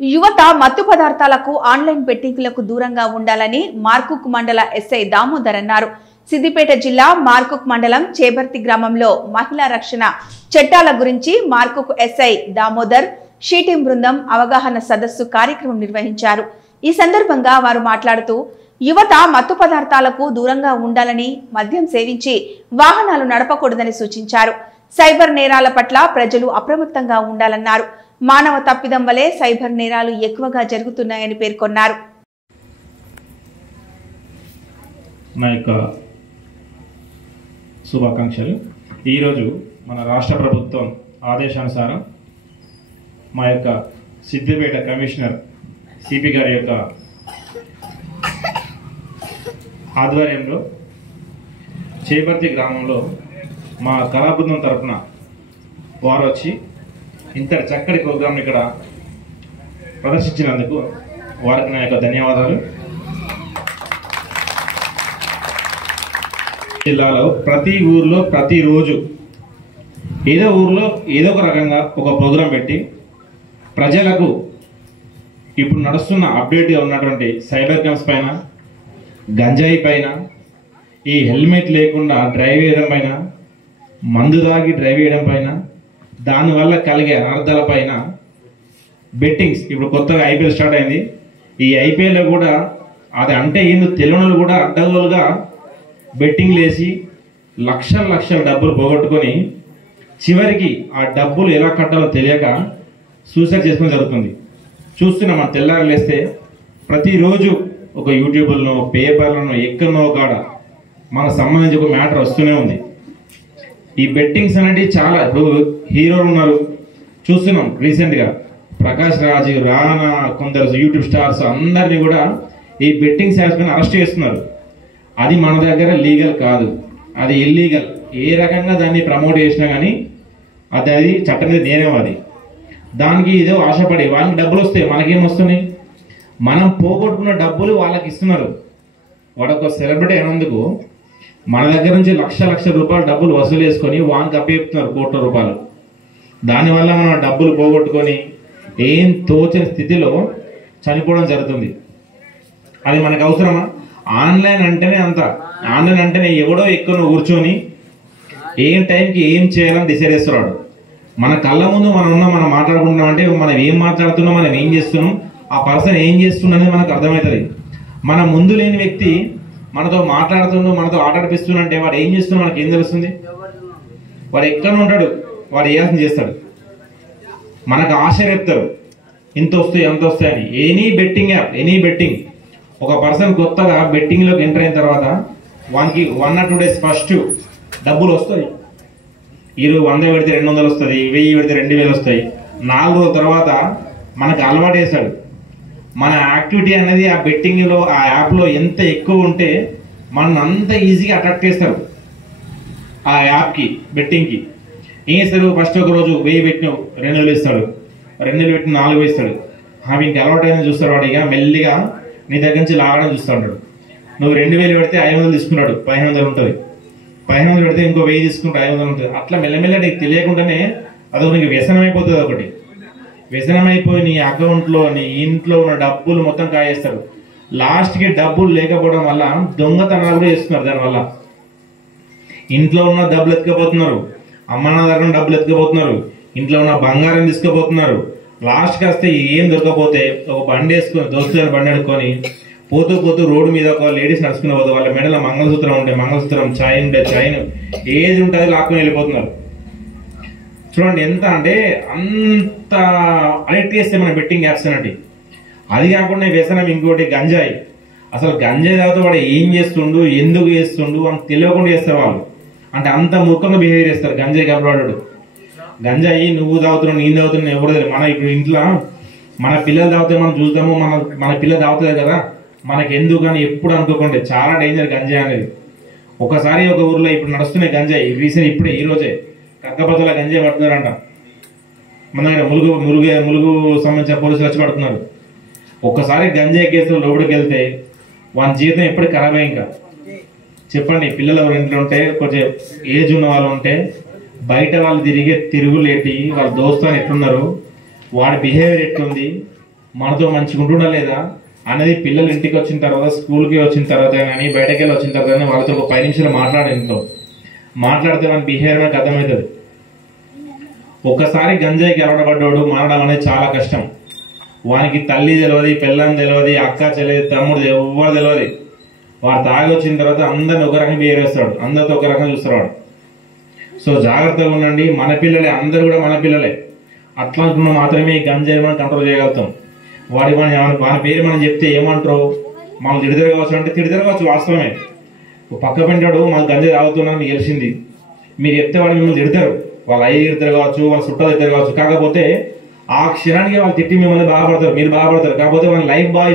యువత మత్తు పదార్థాలకు ఆన్లైన్ బెట్టింగ్లకు దూరంగా ఉండాలని మార్కుక్ మండల ఎస్ఐ దామోదర్ అన్నారు. సిద్దిపేట జిల్లా మార్కుక్ మండలం చేబర్తి గ్రామంలో మహిళా రక్షణ చట్టాల గురించి మార్కుక్ ఎస్ఐ దామోదర్ షీటింగ్ బృందం అవగాహన సదస్సు కార్యక్రమం నిర్వహించారు. ఈ సందర్భంగా వారు మాట్లాడుతూ యువత మత్తు పదార్థాలకు దూరంగా ఉండాలని, మద్యం సేవించి వాహనాలు నడపకూడదని సూచించారు. సైబర్ నేరాల పట్ల ప్రజలు అప్రమత్తంగా ఉండాలన్నారు. మానవ తప్పిదం వలె సైబర్ నేరాలు ఎక్కువగా జరుగుతున్నాయని పేర్కొన్నారు. నా యొక్క శుభాకాంక్షలు. ఈరోజు మన రాష్ట్ర ప్రభుత్వం ఆదేశానుసారం మా యొక్క సిద్దిపేట కమిషనర్ సిపి గారి యొక్క ఆధ్వర్యంలో చేబర్తి గ్రామంలో మా కళాబృందం తరఫున వారు వచ్చి ఇంత చక్కటి ప్రోగ్రాంని ఇక్కడ ప్రదర్శించినందుకు వారికి నా యొక్క ధన్యవాదాలు. జిల్లాలో ప్రతి ఊర్లో ప్రతిరోజు ఏదో ఊర్లో ఏదో ఒక రకంగా ఒక ప్రోగ్రాం పెట్టి ప్రజలకు ఇప్పుడు నడుస్తున్న అప్డేట్గా ఉన్నటువంటి సైబర్ క్రైమ్స్ పైన, గంజాయి పైన, ఈ హెల్మెట్ లేకుండా డ్రైవ్ చేయడం పైన, మందు తాగి డ్రైవ్ చేయడం పైన, దానివల్ల కలిగే అనర్థాల పైన, బెట్టింగ్స్ ఇప్పుడు కొత్తగా ఐపీఎల్ స్టార్ట్ అయింది. ఈ ఐపీఎల్లో కూడా అది అంటే ఏందో తెలియని కూడా అడ్డగోలుగా బెట్టింగ్లు వేసి లక్షల డబ్బులు పోగొట్టుకొని చివరికి ఆ డబ్బులు ఎలా కట్టాలో తెలియక సూసైడ్ చేసుకోవడం జరుగుతుంది. చూస్తున్నాం. మన తెల్లారి లేస్తే ప్రతిరోజు ఒక యూట్యూబ్లో, పేపర్లను ఎక్కడనో కాడ మనకు సంబంధించి ఒక మ్యాటర్ వస్తూనే ఉంది. ఈ బెట్టింగ్స్ అనేవి చాలా హీరోలు ఉన్నారు, చూస్తున్నాం. రీసెంట్గా ప్రకాష్ రాజ్, రానా, కొందరు యూట్యూబ్ స్టార్స్ అందరినీ కూడా ఈ బెట్టింగ్ యాప్స్ పైన అరెస్ట్ చేస్తున్నారు. అది మన దగ్గర లీగల్ కాదు, అది ఇల్లీగల్. ఏ రకంగా దాన్ని ప్రమోట్ చేసినా కానీ అది చట్టం మీద నేరం. అది దానికి ఏదో ఆశపడి వాళ్ళకి డబ్బులు వస్తాయి, మనకేం వస్తున్నాయి? మనం పోగొట్టుకున్న డబ్బులు వాళ్ళకి ఇస్తున్నారు. వాడొక సెలబ్రిటీ అయినందుకు మన దగ్గర నుంచి లక్ష రూపాయలు డబ్బులు వసూలు చేసుకొని వానికి అప్పచెప్తున్నారు కోట్ల రూపాయలు. దానివల్ల మనం డబ్బులు పోగొట్టుకొని ఏం తోచని స్థితిలో చనిపోవడం జరుగుతుంది. అది మనకు అవసరమా? ఆన్లైన్ అంటేనే అంత. ఆన్లైన్ అంటేనే ఎవడో ఎక్కడో కూర్చొని ఏం టైంకి ఏం చేయాలని డిసైడ్ చేస్తున్నాడు. మన కళ్ళ ముందు మనం మాట్లాడుకుంటున్నాం అంటే మనం ఏం మాట్లాడుతున్నాం, మనం ఏం చేస్తున్నాం, ఆ పర్సన్ ఏం చేస్తున్నా అనేది మనకు అర్థమవుతుంది. మన ముందు లేని వ్యక్తి మనతో మాట్లాడుతుండు, మనతో ఆటాడిపిస్తుండే వాడు ఏం చేస్తున్నా మనకి ఏం తెలుస్తుంది? వాడు ఎక్కడ ఉంటాడు, వాడు ఏ ఆశ చేస్తాడు, మనకు ఆశ రేపుతారు, ఇంత వస్తాయి అంత వస్తాయని. Any betting app, any betting. ఒక పర్సన్ కొత్తగా బెట్టింగ్లోకి ఎంటర్ అయిన తర్వాత వానికి 1 or 2 days ఫస్ట్ డబ్బులు వస్తాయి. ఈరోజు 100 పెడితే 200 వస్తుంది, 1000 పెడితే 2000 వస్తాయి. 4 రోజుల తర్వాత మనకు అలవాటు వేస్తాడు. మన యాక్టివిటీ అనేది ఆ బెట్టింగ్లో, ఆ యాప్లో ఎంత ఎక్కువ ఉంటే మనం అంత ఈజీగా అట్రాక్ట్ చేస్తారు ఆ యాప్కి, బెట్టింగ్కి. ఏం చేస్తారు? ఫస్ట్ ఒక రోజు 1000 పెట్టినావు, 2000 ఇస్తాడు, 2000 పెట్టిన 4000 ఇస్తాడు. అవి ఇంక అలవాటు అయినా చూస్తాడు. వాడు ఇక మెల్లిగా నీ దగ్గర నుంచి లాగడం చూస్తూ ఉంటాడు. నువ్వు 2000 పెడితే 500 తీసుకున్నాడు, 1500 ఉంటుంది. 1500 పెడితే ఇంకో 1000 తీసుకుంటే 500 ఉంటుంది. అట్లా మెల్లమెల్ల నీకు తెలియకుండానే అదొక నీకు వ్యసనం అయిపోతుంది. ఒకటి వ్యసనం అయిపోయి నీ అకౌంట్లో, నీ ఇంట్లో ఉన్న డబ్బులు మొత్తం కాయేస్తారు. లాస్ట్కి డబ్బులు లేకపోవడం వల్ల దొంగతనాలు కూడా చేస్తున్నారు. దానివల్ల ఇంట్లో ఉన్న డబ్బులు ఎత్తుకపోతున్నారు, అమ్మ నాన్న దగ్గర డబ్బులు ఎత్తుకపోతున్నారు, ఇంట్లో ఉన్న బంగారం తీసుకుపోతున్నారు. లాస్ట్కి వస్తే ఏం దొరకపోతే ఒక బండి వేసుకొని, దోస్తులు బండి అడుక్కొని పోతూ రోడ్డు మీద ఒక లేడీస్ నడుచుకుని పోతే వాళ్ళ మెడలో మంగళసూత్రం ఉంటే మంగళసూత్రం, చైన్ ఉంటే చైన్, ఏది ఉంటుంది లాక్కొని వెళ్ళిపోతున్నారు. చూడండి ఎంత అంటే అంత అడిక్ట్ చేస్తే మన బెట్టింగ్ యాప్స్ అన్నట్టు. అది కాకుండా వ్యసనం ఇంకోటి గంజాయి. అసలు గంజాయి తాగితే వాడు ఏం చేస్తుండు, ఎందుకు చేస్తుండు అని తెలియకుండా చేస్తారు వాళ్ళు. అంటే అంత మూర్ఖంగా బిహేవియర్ చేస్తారు గంజాయి కబడాడు. గంజాయి నువ్వు తాగుతున్నావు, నేను తాగుతున్నావు, ఎవరు మన ఇప్పుడు ఇంట్లో మన పిల్లలు తాగితే మనం చూద్దాము, మన పిల్లలు తాగుతుంది కదా, మనకి ఎందుకు అని ఎప్పుడు అనుకోకండి. చాలా డేంజర్ గంజాయి అనేది. ఒకసారి ఒక ఊర్లో ఇప్పుడు నడుస్తున్నాయి గంజాయి, రీసెంట్ ఇప్పుడే ఈ రోజే కక్కపద్దల గంజాయి పడుతున్నారంట. మన దగ్గర ములుగు సంబంధించిన పోలీసులు వచ్చి పడుతున్నారు. ఒక్కసారి గంజాయి కేసులో లోపలికి వెళ్తే వాళ్ళ జీవితం ఎప్పటికి ఖరాబే. ఇంకా చెప్పండి, పిల్లలు ఎవరు ఇంట్లో ఉంటే, కొంచెం ఏజ్ ఉన్న వాళ్ళు ఉంటే బయట వాళ్ళు తిరిగే తిరుగులేటి, వాళ్ళ దోస్తాను ఎట్లున్నారు, వాడి బిహేవియర్ ఎట్లుంది, మనతో మంచిగా ఉంటుందా లేదా అనేది పిల్లలు ఇంటికి వచ్చిన తర్వాత, స్కూల్కి వచ్చిన తర్వాత కానీ, బయటకు వెళ్ళి వచ్చిన తర్వాత కానీ వాళ్ళతో ఒక 10 నిమిషాలు మాట్లాడే ఇంట్లో మాట్లాడితే మన బిహేవియర్ మనకు అర్థమవుతుంది. ఒక్కసారి గంజాయికి అలవాటుపడ్డాడు మారడం అనేది చాలా కష్టం. వానికి తల్లి తెలియదు, పిల్లం తెలియదు, అక్క తెలియదు, తమ్ముడు ఎవ్వరు తెలియదు. వాడు తాగి వచ్చిన తర్వాత అందరిని ఒక రకంగా బిహేవ్ చేస్తాడు, అందరితో ఒక రకంగా చూస్తాడు వాడు. సో జాగ్రత్తగా ఉండండి. మన పిల్లలే, అందరు కూడా మన పిల్లలే. అట్లా అనుకున్న మాత్రమే ఈ గంజాయి మనం కంట్రోల్ చేయగలుగుతాం. వాడి పేరు మనం చెప్తే ఏమంటారు, మనం తిడతారు కావచ్చు అంటే తిడతారు కావచ్చు, వాస్తవమే. పక్క పెంటాడు మాకు గంజాయి తాగుతున్నాను మీకు తెలిసింది, మీరు చెప్తే వాడు మిమ్మల్ని తిడతారు. వాళ్ళు అయ్యి తిడతారు కావచ్చు, వాళ్ళ చుట్టాలు తిడతారు కావచ్చు. కాకపోతే ఆ క్షణానికి వాళ్ళు తిట్టి మిమ్మల్ని బాధపడతారు, మీరు బాధపడతారు. కాకపోతే వాళ్ళ లైఫ్ బాగా